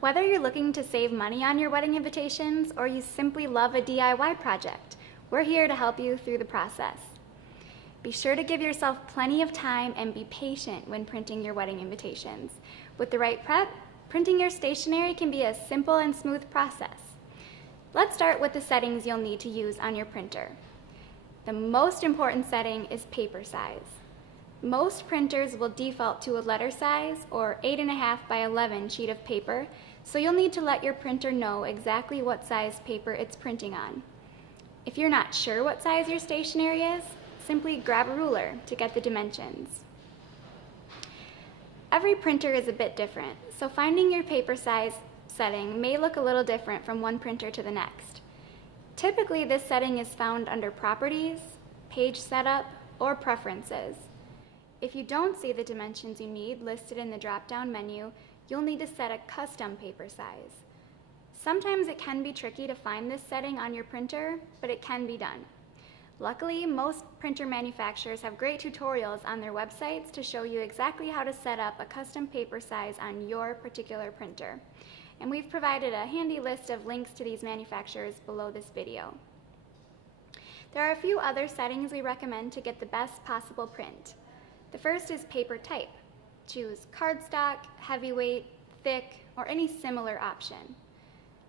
Whether you're looking to save money on your wedding invitations or you simply love a DIY project, we're here to help you through the process. Be sure to give yourself plenty of time and be patient when printing your wedding invitations. With the right prep, printing your stationery can be a simple and smooth process. Let's start with the settings you'll need to use on your printer. The most important setting is paper size. Most printers will default to a letter size or 8.5 by 11 sheet of paper, so you'll need to let your printer know exactly what size paper it's printing on. If you're not sure what size your stationery is, simply grab a ruler to get the dimensions. Every printer is a bit different, so finding your paper size setting may look a little different from one printer to the next. Typically, this setting is found under Properties, Page Setup, or Preferences. If you don't see the dimensions you need listed in the drop-down menu, you'll need to set a custom paper size. Sometimes it can be tricky to find this setting on your printer, but it can be done. Luckily, most printer manufacturers have great tutorials on their websites to show you exactly how to set up a custom paper size on your particular printer. And we've provided a handy list of links to these manufacturers below this video. There are a few other settings we recommend to get the best possible print. The first is paper type. Choose cardstock, heavyweight, thick, or any similar option.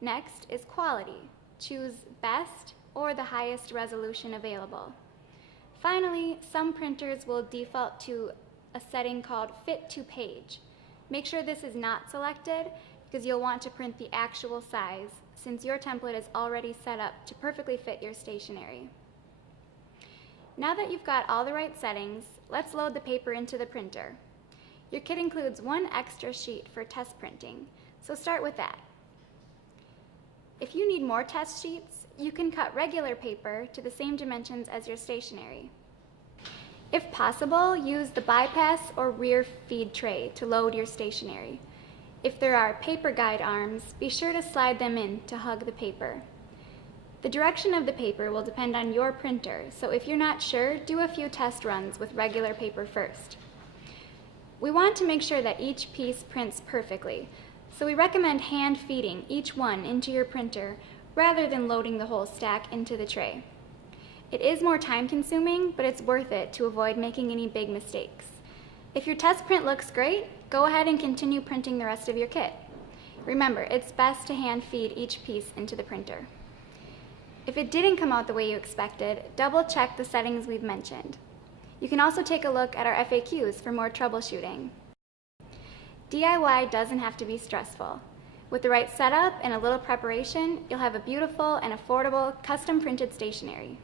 Next is quality. Choose best or the highest resolution available. Finally, some printers will default to a setting called Fit to Page. Make sure this is not selected because you'll want to print the actual size since your template is already set up to perfectly fit your stationery. Now that you've got all the right settings, let's load the paper into the printer. Your kit includes one extra sheet for test printing, so start with that. If you need more test sheets, you can cut regular paper to the same dimensions as your stationery. If possible, use the bypass or rear feed tray to load your stationery. If there are paper guide arms, be sure to slide them in to hug the paper. The direction of the paper will depend on your printer, so if you're not sure, do a few test runs with regular paper first. We want to make sure that each piece prints perfectly, so we recommend hand feeding each one into your printer rather than loading the whole stack into the tray. It is more time consuming, but it's worth it to avoid making any big mistakes. If your test print looks great, go ahead and continue printing the rest of your kit. Remember, it's best to hand feed each piece into the printer. If it didn't come out the way you expected, double check the settings we've mentioned. You can also take a look at our FAQs for more troubleshooting. DIY doesn't have to be stressful. With the right setup and a little preparation, you'll have a beautiful and affordable custom printed stationery.